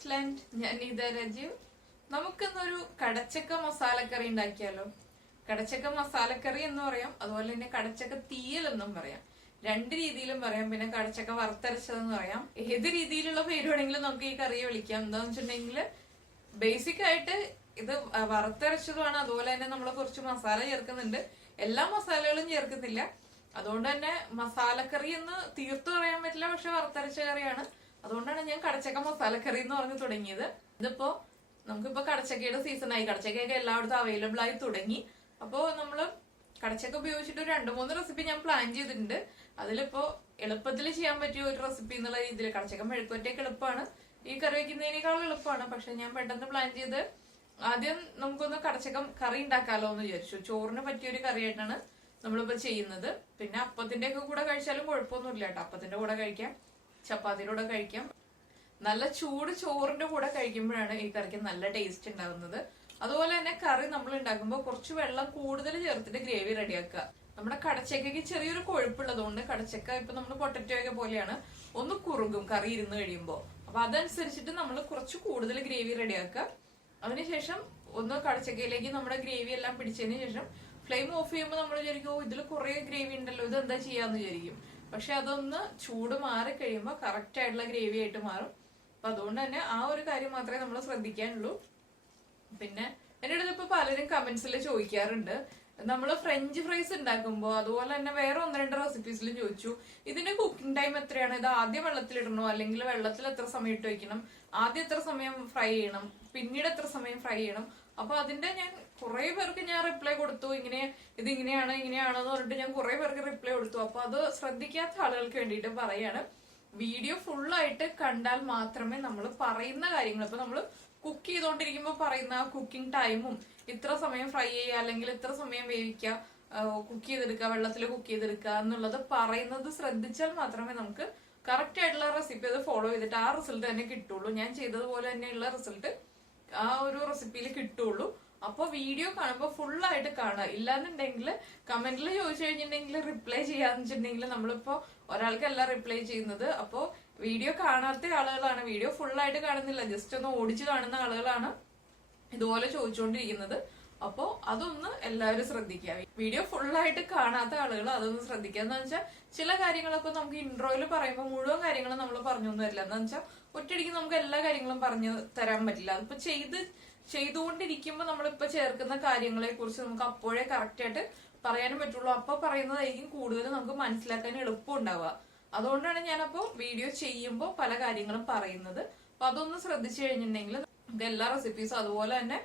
Tasteland, ഞാൻ നീതരാജ്. നമുക്കിന്നൊരു കടച്ചക്ക മസാലക്കറി ഉണ്ടാക്കിയാലോ. കടച്ചക്ക മസാലക്കറി എന്ന് പറയാം, അതുപോലെ തന്നെ കടച്ചക്ക തീയൽ എന്നും പറയാം. രണ്ട് രീതിയിലും പറയാം. പിന്നെ കടച്ചക്ക വറുത്തരച്ചതെന്ന് പറയാം. ഏത് രീതിയിലുള്ള പേര് വേണമെങ്കിലും നമുക്ക് ഈ കറിയെ വിളിക്കാം. എന്താന്ന് വെച്ചിട്ടുണ്ടെങ്കിൽ ബേസിക് ആയിട്ട് ഇത് വറുത്തരച്ചതുമാണ്. അതുപോലെ തന്നെ നമ്മൾ കുറച്ച് മസാല ചേർക്കുന്നുണ്ട്. എല്ലാ മസാലകളും ചേർക്കുന്നില്ല. അതുകൊണ്ട് തന്നെ മസാലക്കറി എന്ന് തീർത്തു പറയാൻ പറ്റില്ല, പക്ഷെ വറുത്തരച്ച കറിയാണ്. അതുകൊണ്ടാണ് ഞാൻ കടച്ചക്ക മസാലക്കറി എന്ന് പറഞ്ഞു തുടങ്ങിയത്. ഇതിപ്പോ നമുക്കിപ്പോ കടച്ചക്കയുടെ സീസൺ ആയി. കടച്ചക്കയൊക്കെ എല്ലായിടത്തും അവൈലബിൾ ആയി തുടങ്ങി. അപ്പോ നമ്മള് കടച്ചക്ക ഉപയോഗിച്ചിട്ട് ഒരു 2-3 റെസിപ്പി ഞാൻ പ്ലാൻ ചെയ്തിട്ടുണ്ട്. അതിലിപ്പോ എളുപ്പത്തിൽ ചെയ്യാൻ പറ്റിയ ഒരു റെസിപ്പി എന്നുള്ള രീതിയിൽ കടച്ചക്ക മെഴുക്കുവരട്ടിയൊക്കെ എളുപ്പമാണ്, ഈ കറി വയ്ക്കുന്നതിനേക്കാളും എളുപ്പമാണ്. പക്ഷെ ഞാൻ പെട്ടെന്ന് പ്ലാൻ ചെയ്ത് ആദ്യം നമുക്കൊന്ന് കടച്ചക്ക കറി ഉണ്ടാക്കാലോ എന്ന് വിചാരിച്ചു. ചോറിന് പറ്റിയൊരു കറിയായിട്ടാണ് നമ്മളിപ്പോ ചെയ്യുന്നത്. പിന്നെ അപ്പത്തിന്റെ ഒക്കെ കൂടെ കഴിച്ചാലും കുഴപ്പമൊന്നുമില്ല കേട്ടോ. അപ്പത്തിന്റെ കൂടെ കഴിക്കാം, ചപ്പാത്തിയുടെ കൂടെ കഴിക്കാം. നല്ല ചൂട് ചോറിന്റെ കൂടെ കഴിക്കുമ്പോഴാണ് ഈ കറിക്ക് നല്ല ടേസ്റ്റ് ഉണ്ടാകുന്നത്. അതുപോലെ തന്നെ കറി നമ്മൾ ഉണ്ടാക്കുമ്പോൾ കുറച്ച് വെള്ളം കൂടുതൽ ചേർത്തിട്ട് ഗ്രേവി റെഡിയാക്കുക. നമ്മുടെ കടച്ചക്കയ്ക്ക് ചെറിയൊരു കൊഴുപ്പുള്ളതുകൊണ്ട് കടച്ചക്ക ഇപ്പൊ നമ്മൾ പൊട്ടറ്റോ ഒക്കെ പോലെയാണ്, ഒന്ന് കുറുകും കറി ഇരുന്ന് കഴിയുമ്പോൾ. അപ്പൊ അതനുസരിച്ചിട്ട് നമ്മൾ കുറച്ച് കൂടുതൽ ഗ്രേവി റെഡിയാക്കുക. അതിനുശേഷം ഒന്ന് കടച്ചക്കയിലേക്ക് നമ്മുടെ ഗ്രേവി എല്ലാം പിടിച്ചതിന് ശേഷം ഫ്ലെയിം ഓഫ് ചെയ്യുമ്പോൾ നമ്മൾ വിചാരിക്കും ഇതിൽ കുറെ ഗ്രേവി ഉണ്ടല്ലോ, ഇത് എന്താ ചെയ്യാന്ന് വിചാരിക്കും. പക്ഷെ അതൊന്ന് ചൂട് മാറി കഴിയുമ്പോൾ കറക്റ്റ് ആയിട്ടുള്ള ഗ്രേവി ആയിട്ട് മാറും. അപ്പൊ അതുകൊണ്ട് തന്നെ ആ ഒരു കാര്യം മാത്രമേ നമ്മൾ ശ്രദ്ധിക്കാനുള്ളൂ. പിന്നെ എന്റെ അടുത്ത് ഇപ്പൊ പലരും കമന്റ്സിൽ ചോദിക്കാറുണ്ട്, നമ്മള് ഫ്രഞ്ച് ഫ്രൈസ് ഉണ്ടാക്കുമ്പോ അതുപോലെ തന്നെ വേറെ 1-2 റെസിപ്പീസിലും ചോദിച്ചു, ഇതിന്റെ കുക്കിംഗ് ടൈം എത്രയാണ്, ഇത് ആദ്യം വെള്ളത്തിലിടണോ അല്ലെങ്കിൽ വെള്ളത്തിൽ എത്ര സമയം ഇട്ട് വെക്കണം, ആദ്യം എത്ര സമയം ഫ്രൈ ചെയ്യണം, പിന്നീട് എത്ര സമയം ഫ്രൈ ചെയ്യണം. അപ്പൊ അതിന്റെ ഞാൻ കുറെ പേർക്ക് ഞാൻ റിപ്ലൈ കൊടുത്തു. ഇത് ഇങ്ങനെയാണെന്ന് പറഞ്ഞിട്ട് ഞാൻ കുറെ പേർക്ക് റിപ്ലൈ കൊടുത്തു. അപ്പൊ അത് ശ്രദ്ധിക്കാത്ത ആളുകൾക്ക് വേണ്ടിയിട്ട് പറയാണ്, വീഡിയോ ഫുള്ളായിട്ട് കണ്ടാൽ മാത്രമേ നമ്മൾ പറയുന്ന കാര്യങ്ങൾ, ഇപ്പൊ നമ്മൾ കുക്ക് ചെയ്തോണ്ടിരിക്കുമ്പോ പറയുന്ന കുക്കിംഗ് ടൈമും ഇത്ര സമയം ഫ്രൈ ചെയ്യുക അല്ലെങ്കിൽ ഇത്ര സമയം വേവിക്കുക, കുക്ക് ചെയ്തെടുക്കുക, വെള്ളത്തിൽ കുക്ക് ചെയ്തെടുക്കുക എന്നുള്ളത് പറയുന്നത് ശ്രദ്ധിച്ചാൽ മാത്രമേ നമുക്ക് കറക്റ്റ് ആയിട്ടുള്ള റെസിപ്പി അത് ഫോളോ ചെയ്തിട്ട് ആ റിസൾട്ട് തന്നെ കിട്ടുള്ളൂ. ഞാൻ ചെയ്തതുപോലെ തന്നെയുള്ള റിസൾട്ട് ആ ഒരു റെസിപ്പിയിൽ കിട്ടുള്ളൂ. അപ്പൊ വീഡിയോ കാണുമ്പോൾ ഫുള്ളായിട്ട് കാണുക. ഇല്ലാന്നുണ്ടെങ്കിൽ കമന്റിൽ ചോദിച്ചു കഴിഞ്ഞിട്ടുണ്ടെങ്കിൽ റിപ്ലൈ ചെയ്യാന്ന് വെച്ചിട്ടുണ്ടെങ്കിൽ നമ്മളിപ്പോ ഒരാൾക്കല്ല റിപ്ലൈ ചെയ്യുന്നത്. അപ്പോ വീഡിയോ കാണാത്ത ആളുകളാണ്, വീഡിയോ ഫുള്ളായിട്ട് കാണുന്നില്ല, ജസ്റ്റ് ഒന്ന് ഓടിച്ചു കാണുന്ന ആളുകളാണ് ഇതുപോലെ ചോദിച്ചുകൊണ്ടിരിക്കുന്നത്. അപ്പോ അതൊന്ന് എല്ലാവരും ശ്രദ്ധിക്കുക. വീഡിയോ ഫുള്ളായിട്ട് കാണാത്ത ആളുകൾ അതൊന്ന് ശ്രദ്ധിക്കുക. എന്താ വെച്ചാൽ ചില കാര്യങ്ങളൊക്കെ നമുക്ക് ഇൻട്രോയിൽ പറയുമ്പോൾ മുഴുവൻ കാര്യങ്ങളും നമ്മൾ പറഞ്ഞൊന്നും തരില്ല. എന്താ വെച്ചാൽ ഒറ്റയടിക്ക് നമുക്ക് എല്ലാ കാര്യങ്ങളും പറഞ്ഞു തരാൻ പറ്റില്ല. അതിപ്പോ ചെയ്തുകൊണ്ടിരിക്കുമ്പോൾ നമ്മളിപ്പോ ചേർക്കുന്ന കാര്യങ്ങളെ കുറിച്ച് നമുക്ക് അപ്പോഴേ കറക്റ്റ് ആയിട്ട് പറയാനും പറ്റുള്ളൂ. അപ്പൊ പറയുന്നതായിരിക്കും കൂടുതൽ നമുക്ക് മനസ്സിലാക്കാൻ എളുപ്പം ഉണ്ടാവുക. അതുകൊണ്ടാണ് ഞാനപ്പോ വീഡിയോ ചെയ്യുമ്പോൾ പല കാര്യങ്ങളും പറയുന്നത്. അപ്പൊ അതൊന്ന് ശ്രദ്ധിച്ചു കഴിഞ്ഞിട്ടുണ്ടെങ്കിൽ നമുക്ക് എല്ലാ റെസിപ്പീസും അതുപോലെ തന്നെ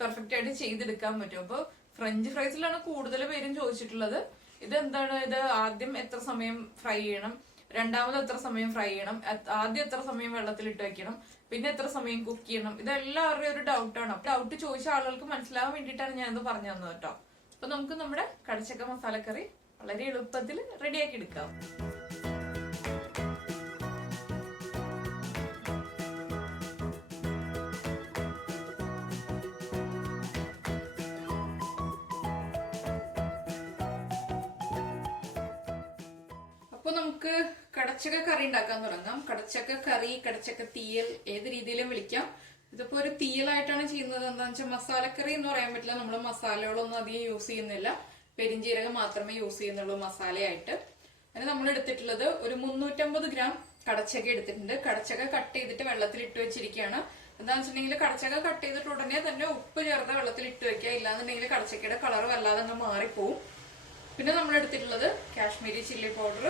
പെർഫെക്റ്റ് ആയിട്ട് ചെയ്തെടുക്കാൻ പറ്റും. അപ്പൊ ഫ്രഞ്ച് ഫ്രൈസിലാണ് കൂടുതൽ പേരും ചോദിച്ചിട്ടുള്ളത്, ഇതെന്താണ്, ഇത് ആദ്യം എത്ര സമയം ഫ്രൈ ചെയ്യണം, രണ്ടാമത് എത്ര സമയം ഫ്രൈ ചെയ്യണം, ആദ്യം എത്ര സമയം വെള്ളത്തിലിട്ട് വെക്കണം, പിന്നെ എത്ര സമയം കുക്ക് ചെയ്യണം. ഇതെല്ലാവരുടെയും ഒരു ഡൗട്ടാണ്. ഡൗട്ട് ചോദിച്ച ആളുകൾക്ക് മനസ്സിലാവാൻ വേണ്ടിയിട്ടാണ് ഞാനത് പറഞ്ഞു തന്നത് കേട്ടോ. അപ്പൊ നമുക്ക് നമ്മുടെ കടച്ചക്ക മസാലക്കറി വളരെ എളുപ്പത്തിൽ റെഡിയാക്കി എടുക്കാം. അപ്പൊ നമുക്ക് കടച്ചക്ക കറി ഉണ്ടാക്കാൻ തുടങ്ങാം. കടച്ചക്ക കറി, കടച്ചക്ക തീയൽ, ഏത് രീതിയിലും വിളിക്കാം. ഇതിപ്പോ ഒരു തീയലായിട്ടാണ് ചെയ്യുന്നത്. എന്താണെന്ന് വെച്ചാൽ മസാലക്കറി എന്ന് പറയാൻ പറ്റില്ല, നമ്മൾ മസാലകളൊന്നും അധികം യൂസ് ചെയ്യുന്നില്ല, പെരിഞ്ജീരകം മാത്രമേ യൂസ് ചെയ്യുന്നുള്ളൂ മസാലയായിട്ട്. അതിന് നമ്മൾ എടുത്തിട്ടുള്ളത് ഒരു 350 ഗ്രാം കടച്ചക്ക എടുത്തിട്ടുണ്ട്. കടച്ചക്ക കട്ട് ചെയ്തിട്ട് വെള്ളത്തിൽ ഇട്ട് വെച്ചിരിക്കുകയാണ്. എന്താണെന്ന് വെച്ചിട്ടുണ്ടെങ്കിൽ കടച്ചക്ക കട്ട് ചെയ്തിട്ട് ഉടനെ തന്നെ ഉപ്പ് ചേർത്ത വെള്ളത്തിൽ ഇട്ട് വെക്കുക, ഇല്ലാന്നുണ്ടെങ്കിൽ കടച്ചക്കയുടെ കളർ വല്ലാതെ അങ്ങ് മാറിപ്പോവും. പിന്നെ നമ്മൾ എടുത്തിട്ടുള്ളത് കാശ്മീരി ചില്ലി പൗഡർ,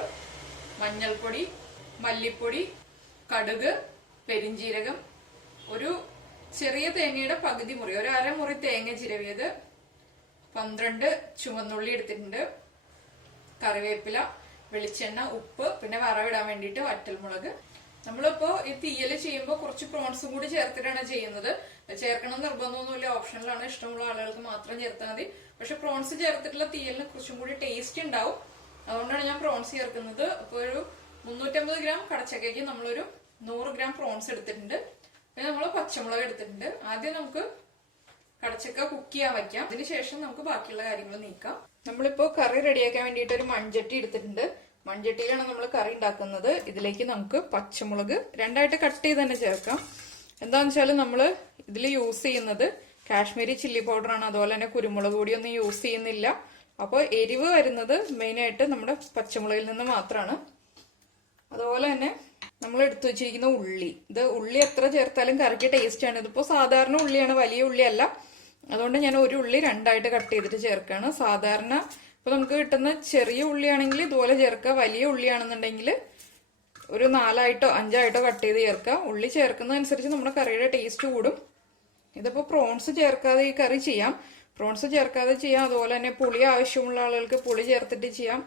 മഞ്ഞൾപ്പൊടി, മല്ലിപ്പൊടി, കടുക്, പെരിഞ്ജീരകം, ഒരു ചെറിയ തേങ്ങയുടെ പകുതി മുറി, ഒരു അരമുറി തേങ്ങ ചിരവിയത്, 12 ചുവന്നുള്ളി എടുത്തിട്ടുണ്ട്, കറിവേപ്പില, വെളിച്ചെണ്ണ, ഉപ്പ്, പിന്നെ വറവിടാൻ വേണ്ടിയിട്ട് വറ്റൽമുളക്. നമ്മളിപ്പോ ഈ തീയല് ചെയ്യുമ്പോൾ കുറച്ച് പ്രോൺസും കൂടി ചേർത്തിട്ടാണ് ചെയ്യുന്നത്. ചേർക്കണം നിർബന്ധമൊന്നുമില്ല, ഓപ്ഷനിലാണ്, ഇഷ്ടമുള്ള ആളുകൾക്ക് മാത്രം ചേർത്താൽ മതി. പക്ഷെ പ്രോൺസ് ചേർത്തിട്ടുള്ള തീയലിന് കുറച്ചും കൂടി ടേസ്റ്റ് ഉണ്ടാവും. അതുകൊണ്ടാണ് ഞാൻ പ്രോൺസ് ചേർക്കുന്നത്. അപ്പൊ ഒരു 350 ഗ്രാം കടച്ചക്കയ്ക്ക് നമ്മളൊരു 100 ഗ്രാം പ്രോൺസ് എടുത്തിട്ടുണ്ട്. പിന്നെ നമ്മൾ പച്ചമുളക് എടുത്തിട്ടുണ്ട്. ആദ്യം നമുക്ക് കടച്ചക്ക കുക്ക് ചെയ്യാൻ വയ്ക്കാം, അതിനുശേഷം നമുക്ക് ബാക്കിയുള്ള കാര്യങ്ങൾ നീക്കാം. നമ്മളിപ്പോ കറി റെഡിയാക്കാൻ വേണ്ടിയിട്ട് ഒരു മൺചട്ടി എടുത്തിട്ടുണ്ട്. മൺചട്ടിയിലാണ് നമ്മൾ കറി ഉണ്ടാക്കുന്നത്. ഇതിലേക്ക് നമുക്ക് പച്ചമുളക് 2ആയിട്ട് കട്ട് ചെയ്ത് തന്നെ ചേർക്കാം. എന്താന്ന് വെച്ചാൽ നമ്മൾ ഇതിൽ യൂസ് ചെയ്യുന്നത് കാശ്മീരി ചില്ലി പൗഡർ ആണ്. അതുപോലെ തന്നെ കുരുമുളക് പൊടിയൊന്നും യൂസ് ചെയ്യുന്നില്ല. അപ്പോൾ എരിവ് വരുന്നത് മെയിനായിട്ട് നമ്മുടെ പച്ചമുളകിൽ നിന്ന് മാത്രമാണ്. അതുപോലെ തന്നെ നമ്മൾ എടുത്തു വെച്ചിരിക്കുന്ന ഉള്ളി, ഇത് ഉള്ളി എത്ര ചേർത്താലും കറിക്ക് ടേസ്റ്റ് ആണ്. ഇതിപ്പോ സാധാരണ ഉള്ളിയാണ്, വലിയ ഉള്ളിയല്ല. അതുകൊണ്ട് ഞാൻ ഒരു ഉള്ളി രണ്ടായിട്ട് കട്ട് ചെയ്തിട്ട് ചേർക്കാണ്. സാധാരണ ഇപ്പൊ നമുക്ക് കിട്ടുന്ന ചെറിയ ഉള്ളിയാണെങ്കിൽ ഇതുപോലെ ചേർക്കുക. വലിയ ഉള്ളിയാണെന്നുണ്ടെങ്കിൽ ഒരു 4ആയിട്ടോ 5ആയിട്ടോ കട്ട് ചെയ്ത് ചേർക്കുക. ഉള്ളി ചേർക്കുന്നതനുസരിച്ച് നമ്മുടെ കറിയുടെ ടേസ്റ്റ് കൂടും. ഇതിപ്പോ പ്രോൺസ് ചേർക്കാതെ ഈ കറി ചെയ്യാം, പ്രോൺസ് ചേർക്കാതെ ചെയ്യാം. അതുപോലെ തന്നെ പുളി ആവശ്യമുള്ള ആളുകൾക്ക് പുളി ചേർത്തിട്ട് ചെയ്യാം.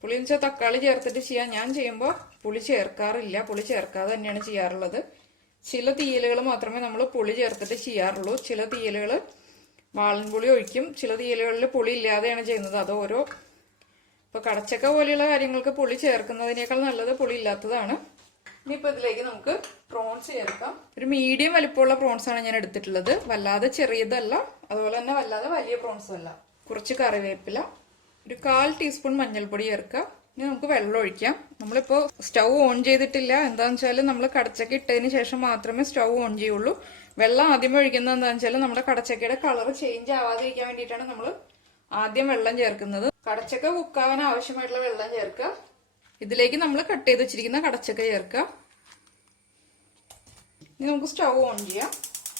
പുളി എന്ന് വെച്ചാൽ തക്കാളി ചേർത്തിട്ട് ചെയ്യാം. ഞാൻ ചെയ്യുമ്പോൾ പുളി ചേർക്കാറില്ല, പുളി ചേർക്കാതെ തന്നെയാണ് ചെയ്യാറുള്ളത്. ചില തീയലുകൾ മാത്രമേ നമ്മൾ പുളി ചേർത്തിട്ട് ചെയ്യാറുള്ളൂ. ചില തീയലുകൾ വാളൻ പുളി ഒഴിക്കും, ചില തീയലുകളിൽ പുളി ഇല്ലാതെയാണ് ചെയ്യുന്നത്. അത് ഓരോ ഇപ്പൊ കടച്ചക്ക പോലെയുള്ള കാര്യങ്ങൾക്ക് പുളി ചേർക്കുന്നതിനേക്കാൾ നല്ലത് പുളി ഇല്ലാത്തതാണ്. ഇനിയിപ്പോ ഇതിലേക്ക് നമുക്ക് പ്രോൺസ് ചേർക്കാം. ഒരു മീഡിയം വലിപ്പമുള്ള പ്രോൺസ് ആണ് ഞാൻ എടുത്തിട്ടുള്ളത്. വല്ലാതെ ചെറിയതല്ല, അതുപോലെ തന്നെ വല്ലാതെ വലിയ പ്രോൺസ് അല്ല. കുറച്ച് കറിവേപ്പില, ഒരു 1/4 ടീസ്പൂൺ മഞ്ഞൾപ്പൊടി ചേർക്കുക. ഇനി നമുക്ക് വെള്ളം ഒഴിക്കാം. നമ്മളിപ്പോ സ്റ്റൗ ഓൺ ചെയ്തിട്ടില്ല. എന്താന്ന് വെച്ചാൽ നമ്മൾ കടച്ചക്ക ഇട്ടതിന് ശേഷം മാത്രമേ സ്റ്റൗ ഓൺ ചെയ്യുള്ളൂ. വെള്ളം ആദ്യമേ ഒഴിക്കുന്നത് എന്താണെന്ന് വെച്ചാൽ നമ്മുടെ കടച്ചക്കയുടെ കളർ ചേഞ്ച് ആവാതിരിക്കാൻ വേണ്ടിയിട്ടാണ് നമ്മൾ ആദ്യം വെള്ളം ചേർക്കുന്നത്. കടച്ചക്ക കുക്കാവാൻ ആവശ്യമായിട്ടുള്ള വെള്ളം ചേർക്കുക. ഇതിലേക്ക് നമ്മൾ കട്ട് ചെയ്ത് വെച്ചിരിക്കുന്ന കടച്ചക്ക ചേർക്കുക. ഇനി നമുക്ക് സ്റ്റൗ ഓൺ ചെയ്യാം.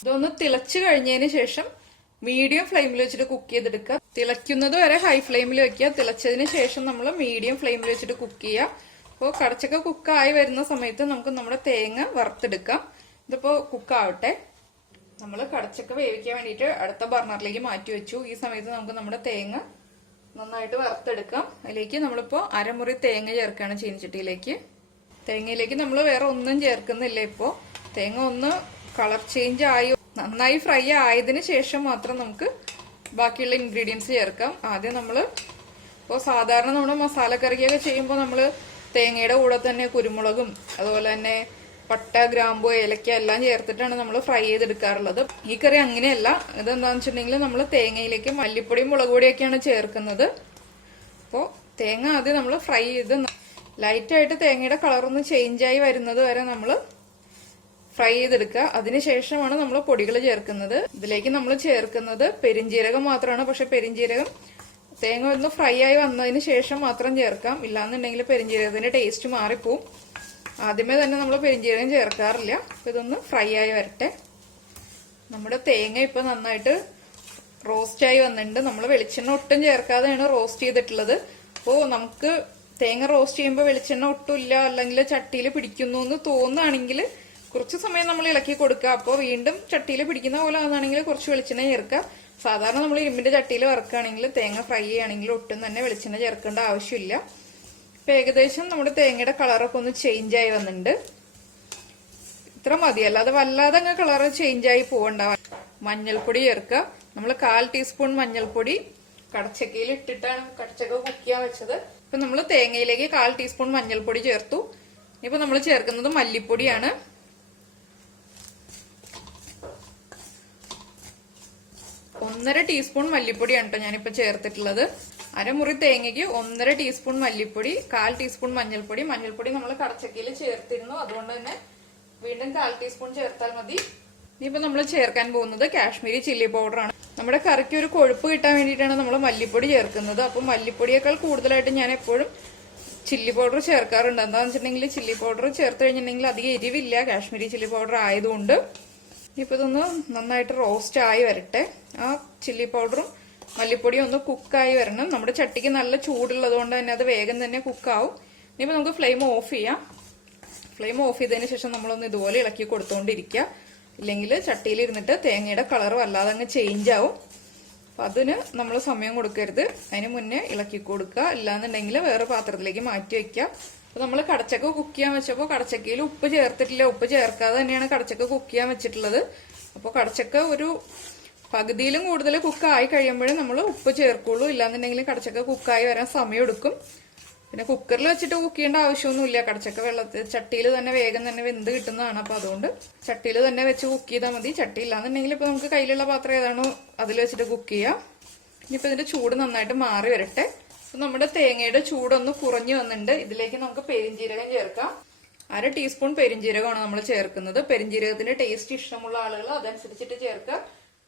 ഇതൊന്ന് തിളച്ച് കഴിഞ്ഞതിന് ശേഷം മീഡിയം ഫ്ലെയിമിൽ വെച്ചിട്ട് കുക്ക് ചെയ്തെടുക്കുക. തിളയ്ക്കുന്നത് വരെ ഹൈ ഫ്ലെയിമിൽ വെക്കുക. തിളച്ചതിന് ശേഷം നമ്മൾ മീഡിയം ഫ്ലെയിമിൽ വെച്ചിട്ട് കുക്ക് ചെയ്യുക. അപ്പോൾ കടച്ചക്ക കുക്കായി വരുന്ന സമയത്ത് നമുക്ക് നമ്മുടെ തേങ്ങ വറുത്തെടുക്കാം. ഇതിപ്പോ കുക്കാവട്ടെ. നമ്മൾ കടച്ചക്ക വേവിക്കാൻ വേണ്ടിയിട്ട് അടുത്ത ബർണറിലേക്ക് മാറ്റി വെച്ചു. ഈ സമയത്ത് നമുക്ക് നമ്മുടെ തേങ്ങ നന്നായിട്ട് വറുത്തെടുക്കാം. അതിലേക്ക് നമ്മളിപ്പോ അരമുറി തേങ്ങ ചേർക്കുകയാണ് ചീനിച്ചട്ടിയിലേക്ക്. തേങ്ങയിലേക്ക് നമ്മൾ വേറെ ഒന്നും ചേർക്കുന്നില്ല. ഇപ്പോ തേങ്ങ ഒന്ന് കളർ ചേഞ്ച് ആയി നന്നായി ഫ്രൈ ആയതിനു ശേഷം മാത്രം നമുക്ക് ബാക്കിയുള്ള ഇൻഗ്രീഡിയൻസ് ചേർക്കാം. ആദ്യം നമ്മൾ ഇപ്പോൾ സാധാരണ നമ്മുടെ മസാലക്കറിക്കൊക്കെ ചെയ്യുമ്പോൾ നമ്മൾ തേങ്ങയുടെ കൂടെ തന്നെ കുരുമുളകും അതുപോലെ തന്നെ പട്ട, ഗ്രാമ്പു, ഏലക്ക എല്ലാം ചേർത്തിട്ടാണ് നമ്മൾ ഫ്രൈ ചെയ്തെടുക്കാറുള്ളത്. ഈ കറി അങ്ങനെയല്ല. ഇതെന്താണെന്ന് വെച്ചിട്ടുണ്ടെങ്കിൽ നമ്മൾ തേങ്ങയിലേക്ക് മല്ലിപ്പൊടിയും മുളക് പൊടിയൊക്കെയാണ് ചേർക്കുന്നത്. അപ്പോൾ തേങ്ങ ആദ്യം നമ്മൾ ഫ്രൈ ചെയ്ത് ലൈറ്റായിട്ട് തേങ്ങയുടെ കളറൊന്ന് ചേഞ്ചായി വരുന്നത് വരെ നമ്മൾ ഫ്രൈ ചെയ്തെടുക്കുക. അതിനുശേഷമാണ് നമ്മൾ പൊടികൾ ചേർക്കുന്നത്. ഇതിലേക്ക് നമ്മൾ ചേർക്കുന്നത് പെരിഞ്ജീരകം മാത്രമാണ്. പക്ഷെ പെരിഞ്ജീരകം തേങ്ങ ഒന്ന് ഫ്രൈ ആയി വന്നതിന് ശേഷം മാത്രം ചേർക്കാം. ഇല്ലാന്നുണ്ടെങ്കിൽ പെരിഞ്ജീരകത്തിന്റെ ടേസ്റ്റ് മാറിപ്പോവും. ആദ്യമേ തന്നെ നമ്മൾ പെരിഞ്ജീരകം ചേർക്കാറില്ല. അപ്പൊ ഇതൊന്ന് ഫ്രൈ ആയി വരട്ടെ. നമ്മുടെ തേങ്ങ ഇപ്പൊ നന്നായിട്ട് റോസ്റ്റ് ആയി വന്നിട്ടുണ്ട്. നമ്മൾ വെളിച്ചെണ്ണ ഒട്ടും ചേർക്കാതെയാണ് റോസ്റ്റ് ചെയ്തിട്ടുള്ളത്. അപ്പോൾ നമുക്ക് തേങ്ങ റോസ്റ്റ് ചെയ്യുമ്പോൾ വെളിച്ചെണ്ണ ഒട്ടും ഇല്ല, അല്ലെങ്കിൽ ചട്ടിയിൽ പിടിക്കുന്നു എന്ന് തോന്നുകയാണെങ്കിൽ കുറച്ച് സമയം നമ്മൾ ഇളക്കി കൊടുക്കുക. അപ്പോൾ വീണ്ടും ചട്ടിയിൽ പിടിക്കുന്ന പോലെ ആണെന്നാണെങ്കിൽ കുറച്ച് വെളിച്ചെണ്ണ ചേർക്കുക. സാധാരണ നമ്മൾ ഇരുമ്പിന്റെ ചട്ടിയിൽ വറുക്കുകയാണെങ്കിൽ തേങ്ങ ഫ്രൈ ചെയ്യുകയാണെങ്കിൽ ഒട്ടും തന്നെ വെളിച്ചെണ്ണ ചേർക്കേണ്ട ആവശ്യമില്ല. ഇപ്പൊ ഏകദേശം നമ്മുടെ തേങ്ങയുടെ കളറൊക്കെ ഒന്ന് ചേഞ്ച് ആയി വന്നിട്ടുണ്ട്. ഇത്ര മതി, അല്ലാതെ വല്ലാതെ അങ്ങ് കളർ ചേഞ്ച് ആയി പോകണ്ട. മഞ്ഞൾപ്പൊടി ചേർക്കുക. നമ്മൾ 1/4 ടീസ്പൂൺ മഞ്ഞൾപ്പൊടി കടച്ചക്കയിൽ ഇട്ടിട്ടാണ് കടച്ചക്ക കുക്ക് ചെയ്യാൻ വെച്ചത്. ഇപ്പൊ നമ്മൾ തേങ്ങയിലേക്ക് 1/4 ടീസ്പൂൺ മഞ്ഞൾപ്പൊടി ചേർത്തു. ഇപ്പൊ നമ്മൾ ചേർക്കുന്നത് മല്ലിപ്പൊടിയാണ്. 1.5 ടീസ്പൂൺ മല്ലിപ്പൊടിയാണ് കേട്ടോ ഞാനിപ്പോ ചേർത്തിട്ടുള്ളത്. അരമുറി തേങ്ങയ്ക്ക് 1.5 ടീസ്പൂൺ മല്ലിപ്പൊടി, 1/4 ടീസ്പൂൺ മഞ്ഞൾപ്പൊടി. മഞ്ഞൾപ്പൊടി നമ്മൾ കടച്ചക്കയിൽ ചേർത്തിരുന്നു, അതുകൊണ്ട് തന്നെ വീണ്ടും 1/4 ടീസ്പൂൺ ചേർത്താൽ മതി. ഇനിയിപ്പോ നമ്മൾ ചേർക്കാൻ പോകുന്നത് കാശ്മീരി ചില്ലി പൗഡർ ആണ്. നമ്മുടെ കറിക്ക് ഒരു കൊഴുപ്പ് കിട്ടാൻ വേണ്ടിയിട്ടാണ് നമ്മൾ മല്ലിപ്പൊടി ചേർക്കുന്നത്. അപ്പൊ മല്ലിപ്പൊടിയേക്കാൾ കൂടുതലായിട്ട് ഞാൻ എപ്പോഴും ചില്ലി പൗഡർ ചേർക്കാറുണ്ട്. എന്താണെന്ന് വെച്ചിട്ടുണ്ടെങ്കിൽ ചില്ലി പൗഡർ ചേർത്ത് കഴിഞ്ഞിട്ടുണ്ടെങ്കിൽ അധികം എരിവില്ല കാശ്മീരി ചില്ലി പൗഡർ ആയതുകൊണ്ട്. ഇപ്പൊ ഇതൊന്ന് നന്നായിട്ട് റോസ്റ്റ് ആയി വരട്ടെ. ആ ചില്ലി പൗഡറും മല്ലിപ്പൊടിയും ഒന്ന് കുക്കായി വരണം. നമ്മുടെ ചട്ടിക്ക് നല്ല ചൂടുള്ളത് കൊണ്ട് തന്നെ അത് വേഗം തന്നെ കുക്കാവും. ഇനിയിപ്പോ നമുക്ക് ഫ്ലെയിം ഓഫ് ചെയ്യാം. ഫ്ലെയിം ഓഫ് ചെയ്തതിന് ശേഷം നമ്മളൊന്ന് ഇതുപോലെ ഇളക്കി കൊടുത്തോണ്ടിരിക്കുക. ഇല്ലെങ്കിൽ ചട്ടിയിൽ ഇരുന്നിട്ട് തേങ്ങയുടെ കളർ വല്ലാതെ അങ്ങ് ചേഞ്ച് ആവും. അപ്പൊ അതിന് നമ്മൾ സമയം കൊടുക്കരുത്. അതിന് മുന്നേ ഇളക്കി കൊടുക്കുക. ഇല്ലാന്നുണ്ടെങ്കിൽ വേറെ പാത്രത്തിലേക്ക് മാറ്റി വെക്കുക. അപ്പൊ നമ്മൾ കടച്ചക്ക കുക്ക് ചെയ്യാൻ വെച്ചപ്പോൾ കടച്ചക്കയിൽ ഉപ്പ് ചേർത്തിട്ടില്ല. ഉപ്പ് ചേർക്കാതെ തന്നെയാണ് കടച്ചക്ക കുക്ക് ചെയ്യാൻ വെച്ചിട്ടുള്ളത്. അപ്പോൾ കടച്ചക്ക ഒരു പകുതിയിലും കൂടുതൽ കുക്കായി കഴിയുമ്പോഴേ നമ്മൾ ഉപ്പ് ചേർക്കുള്ളൂ. ഇല്ലാന്നുണ്ടെങ്കിൽ കടച്ചക്ക കുക്കായി വരാൻ സമയം എടുക്കും. പിന്നെ കുക്കറിൽ വെച്ചിട്ട് കുക്ക് ചെയ്യേണ്ട ആവശ്യമൊന്നുമില്ല. കടച്ചക്ക വെള്ളത്തിൽ ചട്ടിയിൽ തന്നെ വേഗം തന്നെ വെന്ത് കിട്ടുന്നതാണ്. അപ്പൊ അതുകൊണ്ട് ചട്ടിയിൽ തന്നെ വെച്ച് കുക്ക് ചെയ്താൽ മതി. ചട്ടി ഇല്ലാന്നുണ്ടെങ്കിൽ ഇപ്പൊ നമുക്ക് കയ്യിലുള്ള പാത്രം ഏതാണോ അതിൽ വെച്ചിട്ട് കുക്ക് ചെയ്യാം. ഇനിയിപ്പോ ഇതിന്റെ ചൂട് നന്നായിട്ട് മാറി വരട്ടെ. നമ്മുടെ തേങ്ങയുടെ ചൂടൊന്ന് കുറഞ്ഞു വന്നിട്ടുണ്ട്. ഇതിലേക്ക് നമുക്ക് പെരിഞ്ജീരകം ചേർക്കാം. 1/2 ടീസ്പൂൺ പെരിഞ്ജീരകമാണ് നമ്മൾ ചേർക്കുന്നത്. പെരിഞ്ജീരകത്തിന്റെ ടേസ്റ്റ് ഇഷ്ടമുള്ള ആളുകൾ അതനുസരിച്ചിട്ട് ചേർക്കുക.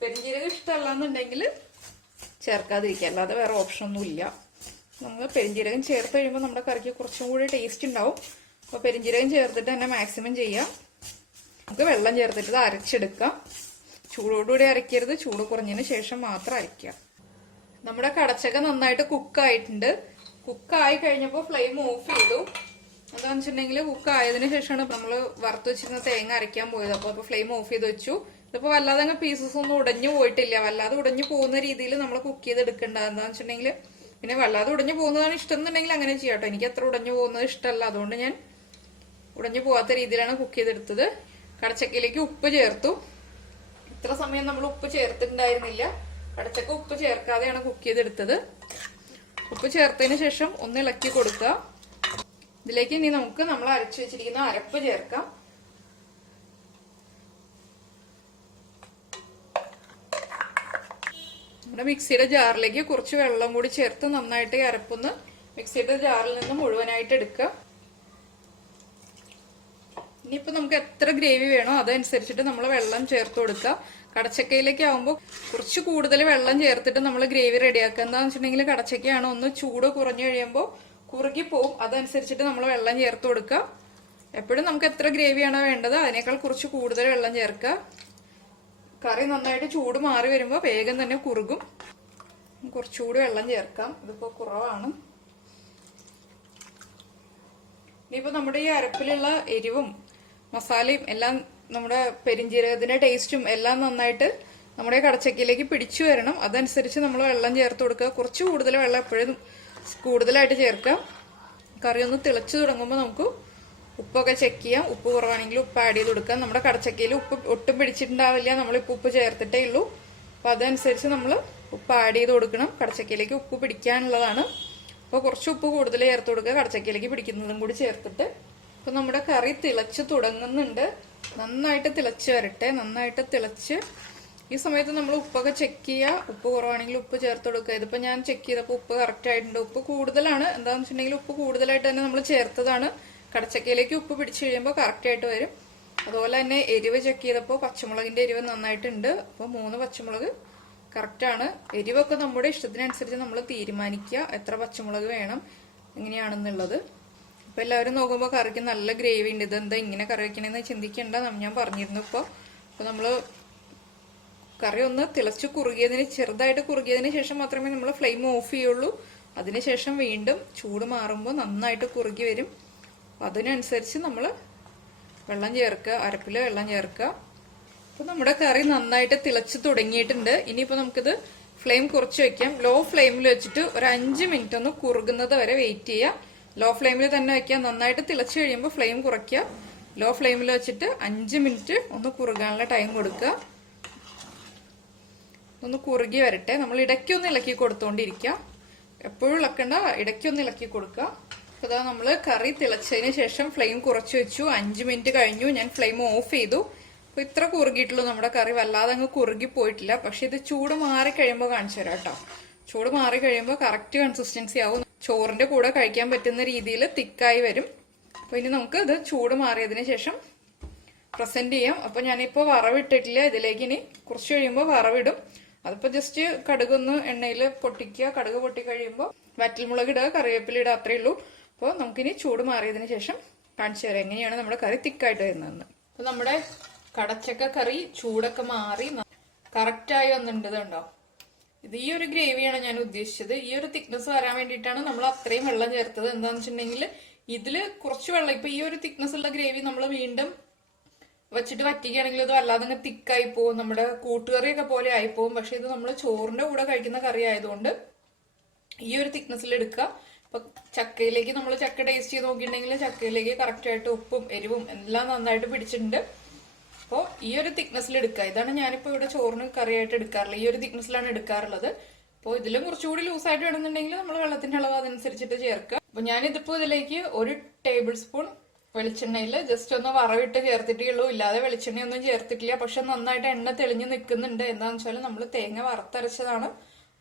പെരിഞ്ജീരകം ഇഷ്ടമല്ല എന്നുണ്ടെങ്കിൽ ചേർക്കാതിരിക്കുക, അല്ലാതെ വേറെ ഓപ്ഷൻ ഒന്നും ഇല്ല. നമ്മൾ പെരിഞ്ജീരകം ചേർത്ത് കഴിയുമ്പോൾ നമ്മുടെ കറിക്ക് കുറച്ചും കൂടി ടേസ്റ്റ് ഉണ്ടാവും. അപ്പോൾ പെരിഞ്ജീരകം ചേർത്തിട്ട് തന്നെ മാക്സിമം ചെയ്യാം. നമുക്ക് വെള്ളം ചേർത്തിട്ട് ഇത് അരച്ചെടുക്കാം. ചൂടോടുകൂടി അരയ്ക്കരുത്, ചൂട് കുറഞ്ഞതിന് ശേഷം മാത്രം അരയ്ക്കുക. നമ്മുടെ കടച്ചക്ക നന്നായിട്ട് കുക്കായിട്ടുണ്ട്. കുക്കായി കഴിഞ്ഞപ്പോൾ ഫ്ലെയിം ഓഫ് ചെയ്തു. എന്താണെന്ന് വെച്ചിട്ടുണ്ടെങ്കിൽ കുക്ക് ആയതിനു ശേഷമാണ് നമ്മൾ വറുത്ത് വെച്ചിരുന്ന തേങ്ങ അരയ്ക്കാൻ പോയത്. അപ്പോൾ ഫ്ലെയിം ഓഫ് ചെയ്ത് വെച്ചു. ഇതിപ്പോൾ വല്ലാതെ അങ്ങ് പീസസ് ഒന്നും ഉടഞ്ഞു പോയിട്ടില്ല. വല്ലാതെ ഉടഞ്ഞു പോകുന്ന രീതിയിൽ നമ്മൾ കുക്ക് ചെയ്തെടുക്കേണ്ട. എന്താണെന്ന് വെച്ചിട്ടുണ്ടെങ്കിൽ പിന്നെ വല്ലാതെ ഉടഞ്ഞു പോകുന്നതാണ് ഇഷ്ടം എന്നുണ്ടെങ്കിൽ അങ്ങനെ ചെയ്യാം കേട്ടോ. എനിക്ക് അത്ര ഉടഞ്ഞു പോകുന്നത് ഇഷ്ടമല്ല, അതുകൊണ്ട് ഞാൻ ഉടഞ്ഞു പോകാത്ത രീതിയിലാണ് കുക്ക് ചെയ്തെടുത്തത്. കടച്ചക്കയിലേക്ക് ഉപ്പ് ചേർത്തു. ഇത്ര സമയം നമ്മൾ ഉപ്പ് ചേർത്തിട്ടുണ്ടായിരുന്നില്ല. കടച്ചക്ക ഉപ്പ് ചേർക്കാതെയാണ് കുക്ക് ചെയ്തെടുത്തത്. ഉപ്പ് ചേർത്തതിന് ശേഷം ഒന്ന് ഇളക്കി കൊടുക്കുക. ഇതിലേക്ക് ഇനി നമുക്ക് നമ്മൾ അരച്ചു വെച്ചിരിക്കുന്ന അരപ്പ് ചേർക്കാം. നമ്മുടെ മിക്സിയുടെ ജാറിലേക്ക് കുറച്ച് വെള്ളം കൂടി ചേർത്ത് നന്നായിട്ട് ഈ അരപ്പൊന്ന് മിക്സിയുടെ ജാറിൽ നിന്ന് മുഴുവനായിട്ട് എടുക്കുക. ഇനിയിപ്പോ നമുക്ക് എത്ര ഗ്രേവി വേണോ അതനുസരിച്ചിട്ട് നമ്മൾ വെള്ളം ചേർത്ത് കൊടുക്കുക. കടച്ചക്കയിലേക്ക് ആവുമ്പോൾ കുറച്ച് കൂടുതൽ വെള്ളം ചേർത്തിട്ട് നമ്മൾ ഗ്രേവി റെഡിയാക്കുക. എന്താണെന്ന് വെച്ചിട്ടുണ്ടെങ്കിൽ കടച്ചക്കയാണ് ഒന്ന് ചൂട് കുറഞ്ഞു കഴിയുമ്പോൾ കുറുകി പോവും. അതനുസരിച്ചിട്ട് നമ്മൾ വെള്ളം ചേർത്ത് കൊടുക്കുക. എപ്പോഴും നമുക്ക് എത്ര ഗ്രേവിയാണോ വേണ്ടത് അതിനേക്കാൾ കുറച്ച് കൂടുതൽ വെള്ളം ചേർക്കുക. കറി നന്നായിട്ട് ചൂട് മാറി വരുമ്പോൾ വേഗം തന്നെ കുറുകും. കുറച്ചുകൂടി വെള്ളം ചേർക്കാം, ഇതിപ്പോ കുറവാണ്. ഇനിയിപ്പോ നമ്മുടെ ഈ അരപ്പിലുള്ള എരിവും മസാലയും എല്ലാം നമ്മുടെ പെരിഞ്ജീരകത്തിന്റെ ടേസ്റ്റും എല്ലാം നന്നായിട്ട് നമ്മുടെ കടച്ചക്കയിലേക്ക് പിടിച്ചു വരണം. അതനുസരിച്ച് നമ്മൾ വെള്ളം ചേർത്ത് കൊടുക്കുക. കുറച്ച് കൂടുതൽ വെള്ളം എപ്പോഴും കൂടുതലായിട്ട് ചേർക്കുക. കറി ഒന്ന് തിളച്ചു തുടങ്ങുമ്പോൾ നമുക്ക് ഉപ്പൊക്കെ ചെക്ക് ചെയ്യാം. ഉപ്പ് കുറവാണെങ്കിൽ ഉപ്പ് ആഡ് ചെയ്ത് കൊടുക്കാം. നമ്മുടെ കടച്ചക്കയിൽ ഉപ്പ് ഒട്ടും പിടിച്ചിട്ടുണ്ടാവില്ല, നമ്മളിപ്പോൾ ഉപ്പ് ചേർത്തിട്ടേ ഉള്ളൂ. അപ്പോൾ അതനുസരിച്ച് നമ്മൾ ഉപ്പ് ആഡ് ചെയ്ത് കൊടുക്കണം. കടച്ചക്കയിലേക്ക് ഉപ്പ് പിടിക്കാനുള്ളതാണ്. അപ്പോൾ കുറച്ച് ഉപ്പ് കൂടുതൽ ചേർത്ത് കൊടുക്കുക, കടച്ചക്കയിലേക്ക് പിടിക്കുന്നതും കൂടി ചേർത്തിട്ട്. അപ്പോൾ നമ്മുടെ കറി തിളച്ച് തുടങ്ങുന്നുണ്ട്. നന്നായിട്ട് തിളച്ച് വരട്ടെ. നന്നായിട്ട് തിളച്ച് ഈ സമയത്ത് നമ്മൾ ഉപ്പൊക്കെ ചെക്ക് ചെയ്യുക. ഉപ്പ് കുറവാണെങ്കിൽ ഉപ്പ് ചേർത്ത് കൊടുക്കുക. ഇതിപ്പോൾ ഞാൻ ചെക്ക് ചെയ്തപ്പോൾ ഉപ്പ് കറക്റ്റ് ആയിട്ടുണ്ട്. ഉപ്പ് കൂടുതലാണ്. എന്താണെന്ന് വെച്ചിട്ടുണ്ടെങ്കിൽ ഉപ്പ് കൂടുതലായിട്ട് തന്നെ നമ്മൾ ചേർത്തതാണ്. കടച്ചക്കയിലേക്ക് ഉപ്പ് പിടിച്ചു കഴിയുമ്പോൾ കറക്റ്റ് ആയിട്ട് വരും. അതുപോലെ തന്നെ എരിവ് ചെക്ക് ചെയ്തപ്പോൾ പച്ചമുളകിന്റെ എരിവ് നന്നായിട്ടുണ്ട്. അപ്പോൾ 3 പച്ചമുളക് കറക്റ്റാണ്. എരിവൊക്കെ നമ്മുടെ ഇഷ്ടത്തിനനുസരിച്ച് നമ്മൾ തീരുമാനിക്കുക എത്ര പച്ചമുളക് വേണം എങ്ങനെയാണെന്നുള്ളത്. അപ്പോൾ എല്ലാവരും നോക്കുമ്പോൾ കറിക്ക് നല്ല ഗ്രേവി ഉണ്ട്. ഇതെന്താ ഇങ്ങനെ കറി വയ്ക്കണമെന്ന് ചിന്തിക്കേണ്ട, ഞാൻ പറഞ്ഞിരുന്നു. ഇപ്പോൾ നമ്മൾ കറി ഒന്ന് തിളച്ച് ചെറുതായിട്ട് കുറുകിയതിന് ശേഷം മാത്രമേ നമ്മൾ ഫ്ലെയിം ഓഫ് ചെയ്യുള്ളൂ. അതിനുശേഷം വീണ്ടും ചൂട് മാറുമ്പോൾ നന്നായിട്ട് കുറുകി വരും. അതിനനുസരിച്ച് നമ്മൾ വെള്ളം ചേർക്കുക, അരപ്പിൽ വെള്ളം ചേർക്കുക. അപ്പോൾ നമ്മുടെ കറി നന്നായിട്ട് തിളച്ച് തുടങ്ങിയിട്ടുണ്ട്. ഇനിയിപ്പോൾ നമുക്കിത് ഫ്ലെയിം കുറച്ച് വെക്കാം. ലോ ഫ്ലെയിമിൽ വെച്ചിട്ട് ഒരു 5 മിനിറ്റ് ഒന്ന് കുറുകുന്നത് വരെ വെയിറ്റ് ചെയ്യുക. ലോ ഫ്ലെയിമിൽ തന്നെ വെക്കുക. നന്നായിട്ട് തിളച്ച് കഴിയുമ്പോൾ ഫ്ലെയിം കുറയ്ക്കുക. ലോ ഫ്ലെയിമിൽ വെച്ചിട്ട് 5 മിനിറ്റ് ഒന്ന് കുറുകാനുള്ള ടൈം കൊടുക്കുക. ഒന്ന് കുറുകി വരട്ടെ. നമ്മൾ ഇടയ്ക്കൊന്ന് ഇളക്കി കൊടുത്തോണ്ടിരിക്കുക. എപ്പോഴും ഇളക്കണ്ട, ഇടയ്ക്കൊന്ന് ഇളക്കി കൊടുക്കുക. അപ്പോൾ ഇതാ നമ്മൾ കറി തിളച്ചതിന് ശേഷം ഫ്ലെയിം കുറച്ച് വെച്ചു. 5 മിനിറ്റ് കഴിഞ്ഞു. ഞാൻ ഫ്ലെയിം ഓഫ് ചെയ്തു. അപ്പോൾ ഇത്ര കുറുകിയിട്ടുള്ളൂ നമ്മുടെ കറി. വല്ലാതെ അങ്ങ് കുറുകി പോയിട്ടില്ല. പക്ഷെ ഇത് ചൂട് മാറി കഴിയുമ്പോൾ കാണിച്ചു തരാം കേട്ടോ. ചൂട് മാറി കഴിയുമ്പോൾ കറക്റ്റ് കൺസിസ്റ്റൻസി ആവും. ചോറിന്റെ കൂടെ കഴിക്കാൻ പറ്റുന്ന രീതിയിൽ തിക്കായി വരും. അപ്പോൾ ഇനി നമുക്ക് ഇത് ചൂട് മാറിയതിന് ശേഷം പ്രസന്റ് ചെയ്യാം. അപ്പോൾ ഞാനിപ്പോൾ വറവിട്ടിട്ടില്ല. ഇതിലേക്ക് ഇനി കുറച്ച് കഴിയുമ്പോൾ വറവിടും. അതിപ്പോൾ ജസ്റ്റ് കടുകൊന്ന് എണ്ണയിൽ പൊട്ടിക്കുക. കടുക് പൊട്ടി കഴിയുമ്പോൾ വറ്റൽമുളക് ഇടുക, കറിവേപ്പില ഇടുക, അത്രയേ ഉള്ളൂ. അപ്പോൾ നമുക്കിനി ചൂട് മാറിയതിന് ശേഷം കാണിച്ചു തരാം എങ്ങനെയാണ് നമ്മുടെ കറി തിക്കായിട്ട് വരുന്നതെന്ന്. അപ്പോൾ നമ്മുടെ കടച്ചക്ക കറി ചൂടൊക്കെ മാറി കറക്റ്റായി വന്നിട്ടുണ്ട്. ഇതുണ്ടോ, ഇത് ഈ ഒരു ഗ്രേവിയാണ് ഞാൻ ഉദ്ദേശിച്ചത്. ഈ ഒരു തിക്നെസ് വരാൻ വേണ്ടിയിട്ടാണ് നമ്മൾ അത്രയും വെള്ളം ചേർത്തത്. എന്താണെന്ന് വെച്ചിട്ടുണ്ടെങ്കിൽ ഇതില് കുറച്ച് വെള്ളം, ഇപ്പൊ ഈ ഒരു തിക്നെസ് ഉള്ള ഗ്രേവി നമ്മൾ വീണ്ടും വെച്ചിട്ട് വറ്റിക്കുകയാണെങ്കിൽ ഇത് വല്ലാതെ തിക്കായി പോകും, നമ്മുടെ കൂട്ടുകറിയൊക്കെ പോലെ ആയിപ്പോവും. പക്ഷെ ഇത് നമ്മൾ ചോറിന്റെ കൂടെ കഴിക്കുന്ന കറി ആയതുകൊണ്ട് ഈ ഒരു തിക്നെസ്സിൽ എടുക്കുക. ഇപ്പൊ ചക്കയിലേക്ക് നമ്മൾ ചക്ക ടേസ്റ്റ് ചെയ്ത് നോക്കിയിട്ടുണ്ടെങ്കിൽ ചക്കയിലേക്ക് കറക്റ്റ് ആയിട്ട് ഉപ്പും എരിവും എല്ലാം നന്നായിട്ട് പിടിച്ചിട്ടുണ്ട്. അപ്പോൾ ഈ ഒരു തിക്നെസ്സിൽ എടുക്കുക. ഇതാണ് ഞാനിപ്പോൾ ഇവിടെ ചോറിന് കറിയായിട്ട് എടുക്കാറുള്ളത്. ഈ ഒരു തിക്നെസ്സിലാണ് എടുക്കാറുള്ളത്. അപ്പോൾ ഇതിലും കുറച്ചുകൂടി ലൂസായിട്ട് വേണമെന്നുണ്ടെങ്കിൽ നമ്മൾ വെള്ളത്തിന്റെ അളവ് അതനുസരിച്ചിട്ട് ചേർക്കുക. അപ്പൊ ഞാനിതിപ്പോ ഇതിലേക്ക് 1 ടേബിൾ സ്പൂൺ വെളിച്ചെണ്ണയിൽ ജസ്റ്റ് ഒന്ന് വറവിട്ട് ചേർത്തിട്ടേ ഉള്ളൂ. ഇല്ലാതെ വെളിച്ചെണ്ണയൊന്നും ചേർത്തിട്ടില്ല. പക്ഷെ നന്നായിട്ട് എണ്ണ തെളിഞ്ഞ് നിൽക്കുന്നുണ്ട്. എന്താണെന്ന് വെച്ചാൽ നമ്മൾ തേങ്ങ വറുത്തരച്ചതാണ്,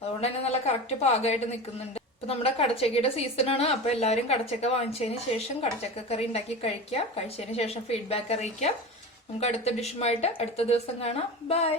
അതുകൊണ്ട് തന്നെ നല്ല കറക്റ്റ് പാകമായിട്ട് നിൽക്കുന്നുണ്ട്. അപ്പൊ നമ്മുടെ കടച്ചക്കയുടെ സീസൺ ആണ്. അപ്പൊ എല്ലാവരും കടച്ചക്ക വാങ്ങിച്ചതിന് ശേഷം കടച്ചക്ക കറി ഉണ്ടാക്കി കഴിക്കുക. കഴിച്ചതിന് ശേഷം ഫീഡ്ബാക്ക് അറിയിക്കുക. നമുക്ക് അടുത്ത ഡിഷുമായിട്ട് അടുത്ത ദിവസം കാണാം. ബൈ.